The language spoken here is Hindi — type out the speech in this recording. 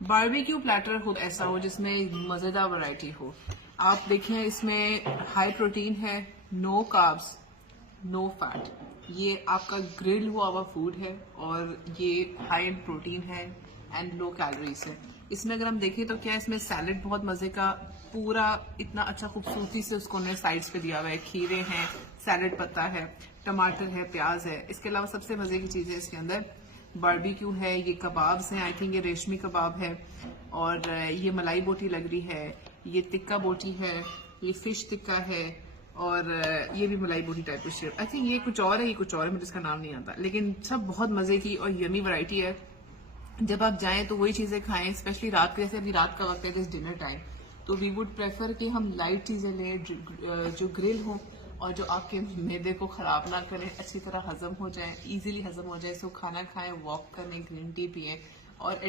बारबेक्यू प्लेटर हो ऐसा हो जिसमें मजेदार वैरायटी हो। आप देखें इसमें हाई प्रोटीन है, नो कार्ब्स, नो फैट। ये आपका ग्रिल हुआ हुआ फूड है और ये हाई एंड प्रोटीन है एंड लो कैलोरीज है। इसमें अगर हम देखें तो क्या इसमें सैलेड बहुत मजे का, पूरा इतना अच्छा खूबसूरती से उसको उन्होंने साइड्स पे दिया हुआ है। खीरे हैं, सैलेड पत्ता है, टमाटर है, प्याज है। इसके अलावा सबसे मजे की चीज है इसके अंदर बारबेक्यू है, ये कबाब्स हैं, आई थिंक ये रेशमी कबाब है, और ये मलाई बोटी लग रही है, ये टिक्का बोटी है, ये फिश टिक्का है, और ये भी मलाई बोटी टाइप की शेप। आई थिंक ये कुछ और है, ये कुछ और है, मुझे इसका नाम नहीं आता, लेकिन सब बहुत मजे की और यमी वैरायटी है। जब आप जाएं तो वही चीजें खाएं, स्पेशली रात के, जैसे अभी रात का वक्त है, दिस डिनर टाइम, तो वी वुड प्रेफर कि हम लाइट चीजें लें जो ग्रिल हो और जो आपके मैदे को खराब ना करें, अच्छी तरह हजम हो जाए, इजीली हजम हो जाए। सो खाना खाएं, वॉक करें, ग्रीन टी पिएं और